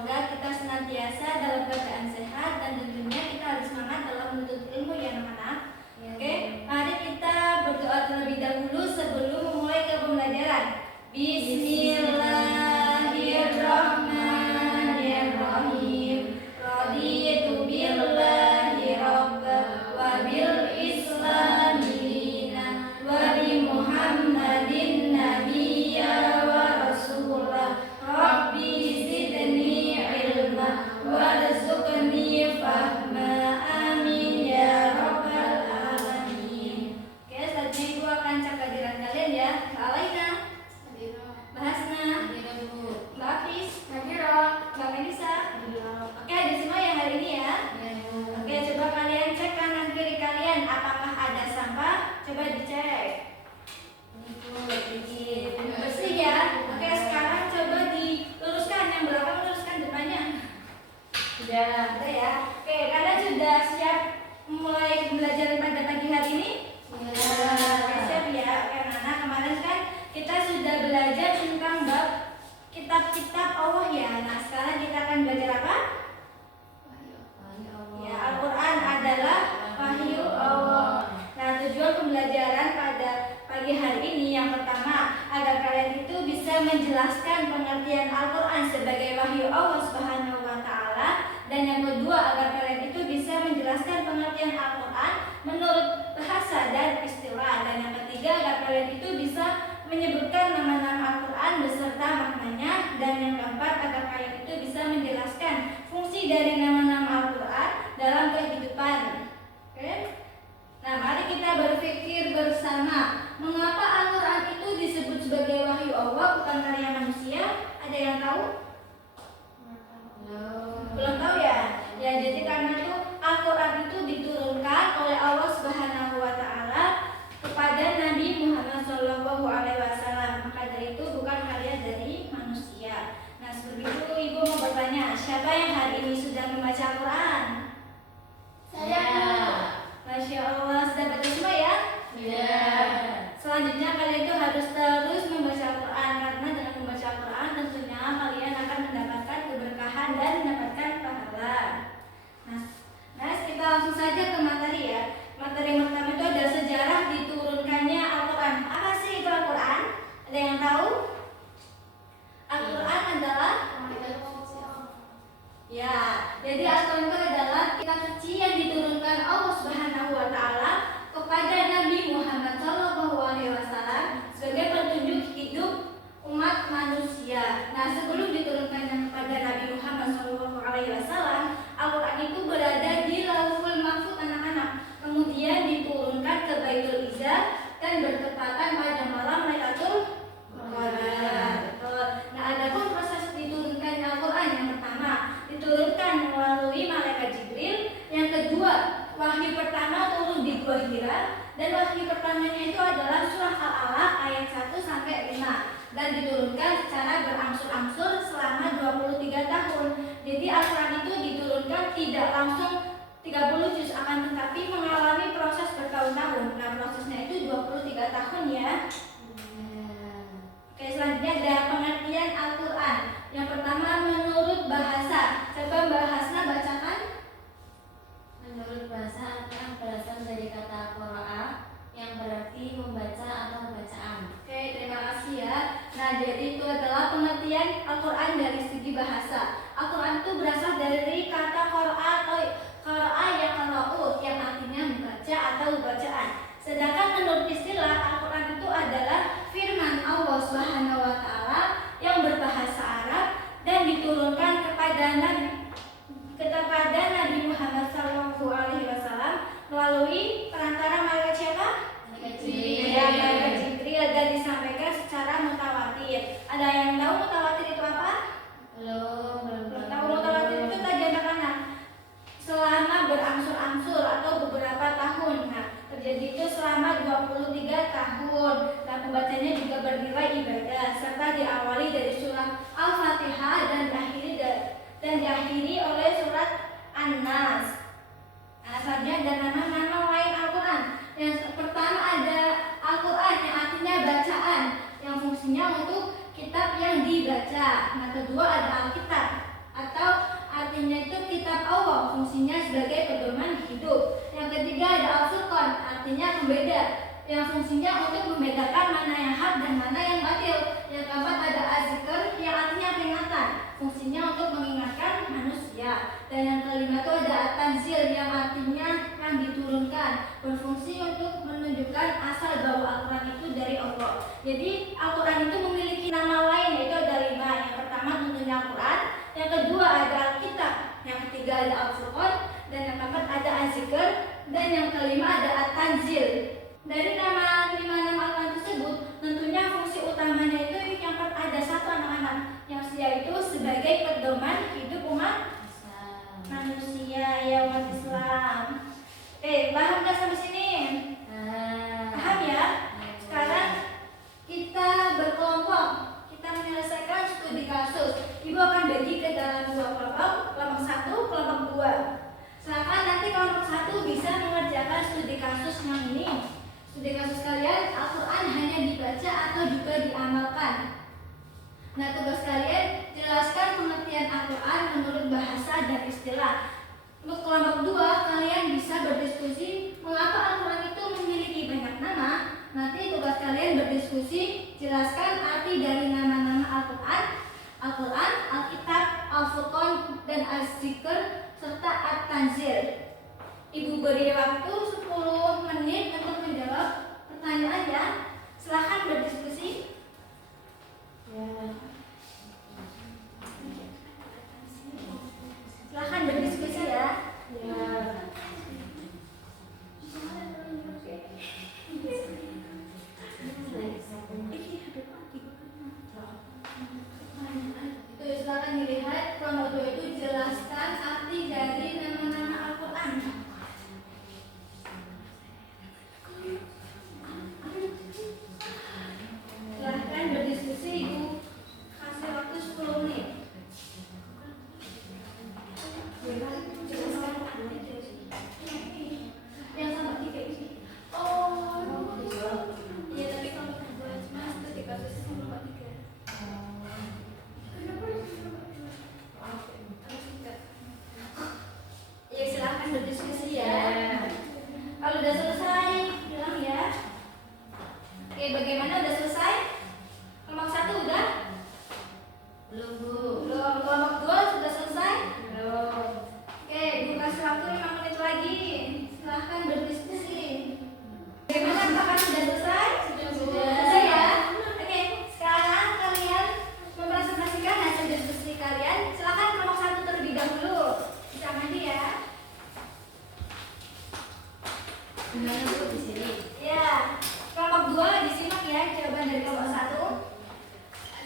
semoga kita senantiasa dalam keadaan sehat dan tentunya kita harus semangat dalam menuntut ilmu ya anak-anak. Oke, mari kita berdoa terlebih dahulu sebelum memulai ke pembelajaran. Bismillahirrahmanirrahim. Raditu billahi rabba wa bil islami dinan wa bi Muhammadin nabiyya wa rasulah. Rabbi zidni ilma warzuqni fahma. Amin ya rabbal alamin. Oke, selanjutnya ibu akan cek pelajaran kalian ya. Kak Alaina, Bahasna, Mbak Hafiz, Mbak Melisa. Oke, ada semua yang hari ini ya. Oke, coba kalian cek kanan kiri kalian apakah ada sampah. Coba dicek. Bersih ya. Oke, sekarang coba diluruskan yang belakang, luruskan depannya. Sudah ya. Oke, kalian sudah siap mulai pembelajaran pada pagi hari ini? Ya. Oke, siap ya. Oke, anak kemarin kan kita sudah belajar tentang bab kitab-kitab Allah ya. Nah, sekarang kita akan belajar apa? Ya, Al-Quran adalah wahyu Allah. Nah, tujuan pembelajaran pada pagi hari ini yang pertama agar kalian itu bisa menjelaskan pengertian Al-Quran sebagai wahyu Allah Subhanahu wa Ta'ala, dan yang kedua agar kalian itu bisa menjelaskan pengertian Al-Quran menurut bahasa dan istilah, dan yang ketiga agar kalian itu bisa menyebutkan nama-nama Al-Quran beserta maknanya, dan yang keempat agar kalian itu bisa menjelaskan fungsi dari nama-nama Al-Quran dalam kehidupan. Oke? Nah, mari kita berpikir bersama, mengapa Al-Quran itu disebut sebagai wahyu Allah bukan karya manusia? Ada yang tahu? Belum tahu ya? Ya, jadi karena itu Al-Quran itu diturunkan oleh Allah Subhanahu wa Ta'ala kepada Nabi Muhammad SAW. Maka dari itu bukan karya dari manusia. Nah, seperti itu ibu mau bertanya, siapa yang hari ini sudah membaca Al-Quran? Saya. Masya Allah, sudah baca semua ya? Iya. Selanjutnya kalian itu harus terus membaca Al-Quran, karena dengan membaca Al-Quran tentunya kalian akan mendapatkan keberkahan dan mendapatkan pahala. Nah, kita langsung saja ke materi ya. Materi yang pertama itu adalah sejarah diturunkannya Al-Quran. Apa sih itu Al-Quran? Ada yang tahu? Al-Quran adalah ya, jadi Al-Quran itu adalah kitab suci yang diturunkan Allah Subhanahu wa Ta'ala kepada Nabi Muhammad SAW sebagai petunjuk hidup umat manusia. Nah, sebelum diturunkan kepada Nabi Muhammad SAW, Al-Quran itu berada di Lauhul Mahfuz anak-anak. Kemudian diturunkan ke Baitul Izzah dan bertepatan pada malam Lailatul Qadar. Nah, adapun proses diturunkannya Al-Quran, yang pertama diturunkan melalui malaikat Jibril, yang kedua wahyu pertama turun di Gua Hira, dan wahyu pertamanya itu adalah surah Al-Alaq ayat 1 sampai 5, dan diturunkan secara berangsur-angsur selama 23 tahun. Jadi Al-Quran itu diturunkan tidak langsung 30 juz, akan tetapi mengalami proses bertahun-tahun. Nah, prosesnya itu 23 tahun ya. Oke, selanjutnya ada pengertian Al-Quran. Yang pertama menurut bahasa. Coba Mbak Hasna bacakan. Menurut bahasa, Al-Quran berasal dari kata qira'a yang berarti membaca atau bacaan. Oke, terima kasih ya. Nah, jadi itu adalah pengertian Al-Quran dari segi bahasa. Al-Quran itu berasal dari kata qira'a atau qira'a yang qara'u, yang artinya membaca atau bacaan. Sedangkan menurut istilah, Al-Quran itu adalah firman Allah Subhanahu wa Ta'ala yang berbahasa Arab dan diturunkan kepada Nabi Muhammad SAW melalui perantara malaikat siapa? Ya, malaikat Jibril, dan disampaikan secara mutawatir. Ada yang tahu mutawatir itu apa? Belum tahu. Mutawatir itu tadi anak-anak selama berangsur-angsur atau beberapa tahun. Nah, terjadi itu selama 23 tahun. Dan pembacanya juga bernilai ibadah serta diawali dari surah Al-Fatihah dan diakhiri oleh surat An-Nas. Nah, selanjutnya ada nama-nama lain Al-Quran. Yang pertama ada Al-Quran yang artinya bacaan, yang fungsinya untuk kitab yang dibaca. Nah, kedua ada Alkitab atau yang fungsinya untuk membedakan mana yang hak dan mana yang batil. Yang keempat ada az-zikr yang artinya peringatan, fungsinya untuk mengingatkan manusia. Dan yang kelima itu ada at-tanzil yang artinya yang diturunkan, berfungsi untuk menunjukkan asal bahwa Al-Quran itu dari Allah. Jadi Al-Quran itu memiliki nama lain, yaitu ada 5. Yang pertama tentunya Al-Quran, yang kedua ada Alkitab, yang ketiga ada Al-Furqan, dan yang keempat ada az-zikr, dan yang kelima ada at-tanzil. Dari nama 5 nama Al-Quran tersebut, tentunya fungsi utamanya itu yang ada 1 anak-anak, yang yaitu sebagai pedoman hidup umat manusia, ya umat Islam. Paham gak sampai sini? Paham ya? Sekarang kita berkelompok, kita menyelesaikan studi kasus. Ibu akan bagi ke dalam 2 kelompok, kelompok 1, kelompok 2. Silakan nanti kelompok 1 bisa mengerjakan studi kasus yang ini. Studi kasus kalian, Al-Quran hanya dibaca atau juga diamalkan. Nah, tugas kalian jelaskan pengertian Al-Quran menurut bahasa dan istilah. Untuk kelompok 2, kalian bisa berdiskusi mengapa Al-Quran itu memiliki banyak nama. Nanti tugas kalian berdiskusi, jelaskan arti dari nama-nama Al-Quran, Alkitab, Al-Furqan, dan Az-Zikr, serta At-Tanzil. Ibu beri waktu 10 menit untuk menjawab pertanyaan ya. Silahkan berdiskusi. Silahkan berdiskusi ya. Itu silahkan dilihat kelompok 2 itu jelaskan arti dari nama-nama Al-Quran. Silahkan berdiskusi, Ibu kasih waktu 10 menit. Jelaskan arti dari yang sama 3 ini. Iya, tapi kalau kedua cuma studi kasus sama 3. Ya, silahkan berdiskusi ya. Kalau udah selesai, bilang ya. Oke, bagaimana udah selesai? Kelompok 1 udah? Belum, Bu. Belum. Kelompok 2 sudah selesai? Belum. Oke, Ibu kasih waktu 5 menit lagi. Silahkan berdiskusi. Bagaimana, apakah sudah selesai? Sudah. Selesai ya? Oke, sekarang kalian mempresentasikan hasil diskusi kalian. Silahkan kelompok 1 terlebih dahulu. Bisa maju ya. Gimana, Bu, di sini? Ya, kelompok 2 disimak ya jawaban dari kelompok 1.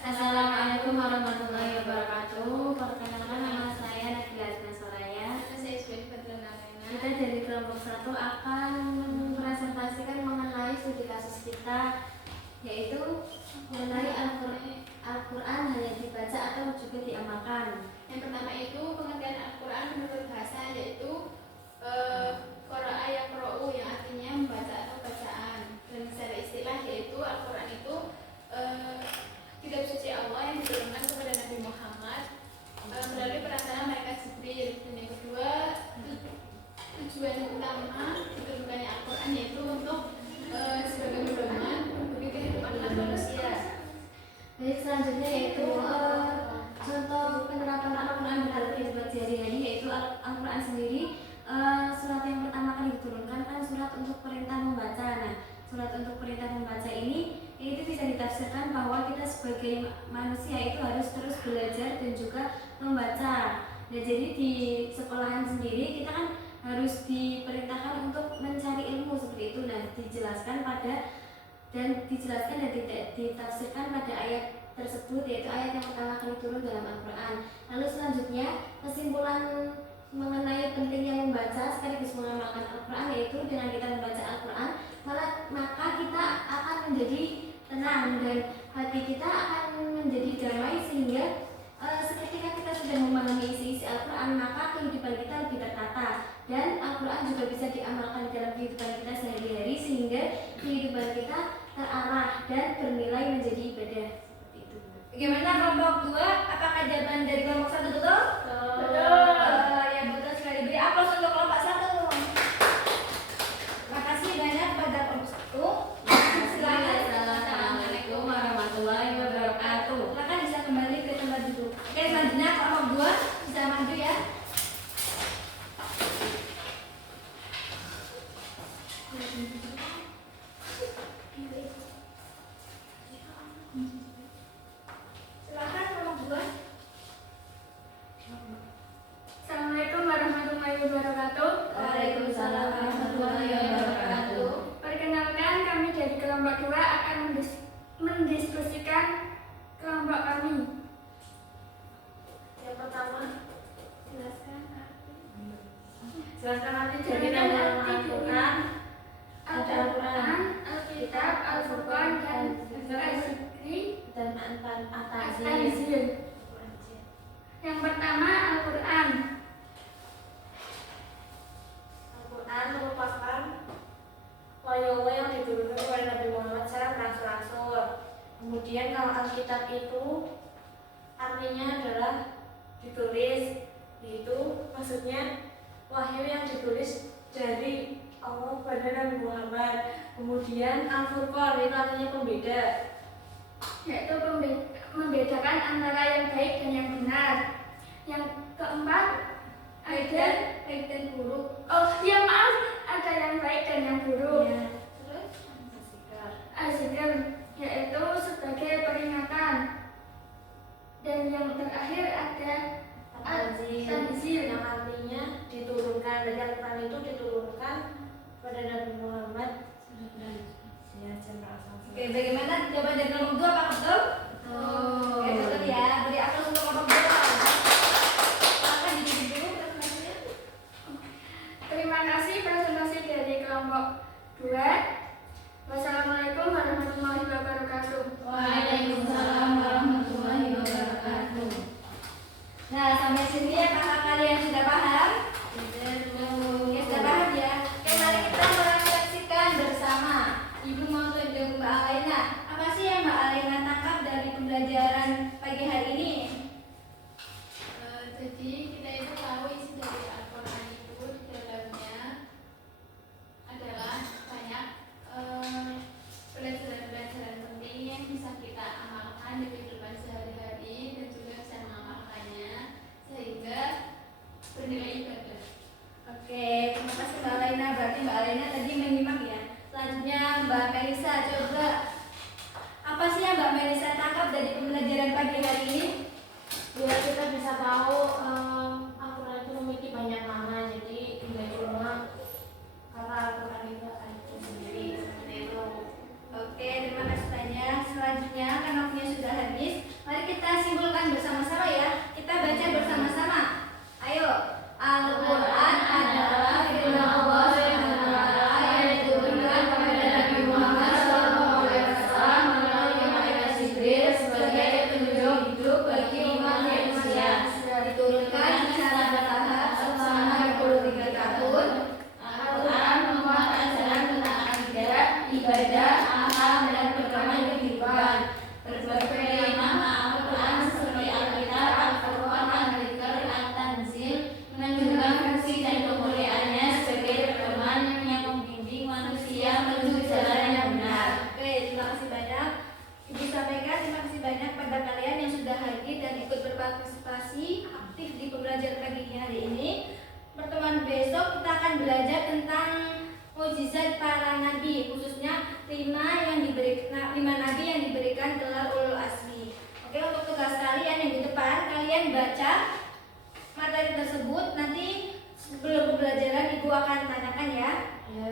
Assalamualaikum warahmatullahi wabarakatuh. Perkenalkan, nama saya Nabila Azna Soraya. Saya Iswin Badrunamena. Kita dari kelompok 1 akan mempresentasikan mengenai studi kasus kita, yaitu mengenai Al-Quran hanya dibaca atau juga diamalkan. Yang pertama itu pengertian Al-Quran menurut bahasa, yaitu qira'a yaqra'u yang artinya membaca atau bacaan. Dan secara istilah yaitu Al-Quran itu kitab suci Allah yang diturunkan kepada Nabi Muhammad melalui perantara malaikat Jibril. Dan yang kedua, tujuan utama diturunkannya Al-Quran yaitu untuk sebagai pedoman bagi kehidupan umat manusia. Baik, selanjutnya yaitu contoh penerapan Al-Quran dalam kehidupan sehari-hari, yaitu Al-Quran sendiri. Surat yang pertama kali diturunkan kan surat untuk perintah membaca. Nah, surat untuk perintah membaca ini itu bisa ditafsirkan bahwa kita sebagai manusia itu harus terus belajar dan juga membaca. Nah, jadi di sekolahan sendiri kita kan harus diperintahkan untuk mencari ilmu seperti itu. Nah, dijelaskan dan ditafsirkan pada ayat tersebut, yaitu ayat yang pertama kali turun dalam Al-Quran. Lalu selanjutnya kesimpulan mengenai pentingnya membaca sekaligus mengamalkan Al-Quran, yaitu dengan kita membaca Al-Quran maka kita akan menjadi tenang dan hati kita akan menjadi damai, sehingga seketika kita sudah memahami isi-isi Al-Quran maka kehidupan kita lebih tertata dan Al-Quran juga bisa diamalkan di dalam kehidupan kita sehari-hari, sehingga kehidupan kita terarah dan bernilai menjadi ibadah. Seperti itu. Bagaimana kelompok 2? Apakah jawaban dari kelompok 1 betul? Betul. Yang betul sekali. Beri aplaus untuk kelompok 1. Terima kasih banyak pada kelompok 1. Jelaskan arti dari nama Al-Quran. Ada Al-Quran, Alkitab, Al-Furqan, dan Az-Zikri dan At-Tanzil. Yang pertama Al-Quran. Al-Quran merupakan wahyu yang diturunkan oleh Nabi Muhammad secara berangsur-angsur. Kemudian kalau Alkitab itu artinya adalah ditulis, yaitu maksudnya wahyu yang ditulis dari Allah pada Nabi Muhammad. Kemudian Al-Furqan itu artinya pembeda, Yaitu membedakan antara yang baik dan yang benar. Yang keempat ada baik dan buruk. Oh ya maaf, ada yang baik dan yang buruk. ya. Terus Az-Zikr yaitu sebagai peringatan. Dan yang terakhir ada At-Tanzil yang artinya diturunkan. Dari Al-Quran itu diturunkan pada Nabi Muhammad. Oke, bagaimana jawaban dari nomor 2? Apakah betul? Oke, betul ya. Beri aplaus untuk nomor 2. Silakan duduk dulu presentasinya. Terima kasih presentasi dari kelompok 2. Wassalamualaikum warahmatullahi wabarakatuh. Waalaikumsalam warahmatullahi wabarakatuh. Nah, sampai sini apakah kalian sudah paham? Ya, sudah paham ya. Oke, mari kita merefleksikan bersama. Ibu mau tunjuk Mbak Alena. Apa sih yang Mbak Alena tangkap dari pembelajaran pagi hari ini? Jadi kita itu tahu isi dari Al-Quran itu di dalamnya adalah banyak pelajaran-pelajaran penting yang bisa kita amalkan di kehidupan sehari-hari dan juga bisa mengamalkannya sehingga bernilai ibadah. Oke, terima kasih Mbak Alena. Berarti Mbak Alena tadi menyimak ya. Selanjutnya Mbak Melisa, coba apa sih yang Mbak Melisa tangkap dari pembelajaran pagi hari ini? Ya, kita bisa tahu Al-Quran itu memiliki banyak nama, jadi tidak cuma karena Al-Quran itu ada sendiri seperti itu. Oke, terima kasih banyak. Selanjutnya karena waktunya sudah habis, mari kita simpulkan bersama-sama ya. Kita baca bersama-sama. Ayo, Al-Quran adalah firman Allah Subhanahu wa taala yang diturunkan kepada Nabi Muhammad SAW melalui malaikat Jibril sebagai petunjuk hidup bagi umat manusia. Diturunkan secara bertahap selama 23 tahun. Al-Quran memuat ajaran tentang akidah, ibadah, akhlak, dan perkembangan kehidupan. Berbagai nama Al-Quran seperti Alkitab, Al-Furqan, Al-Zikr, At-Tanzil menunjukkan fungsi dan kemuliaannya sebagai pedoman yang membimbing manusia menuju jalan yang benar. Oke, terima kasih banyak. Ibu sampaikan terima kasih banyak pada kalian yang sudah hadir dan ikut berpartisipasi aktif di pembelajaran pagi hari ini. Pertemuan besok kita akan belajar tentang mukjizat para nabi, khususnya 5 nabi yang diberikan gelar ulul azmi. Oke, untuk tugas kalian yang di depan, kalian baca materi tersebut. Nanti sebelum pembelajaran Ibu akan tanyakan ya. Ya,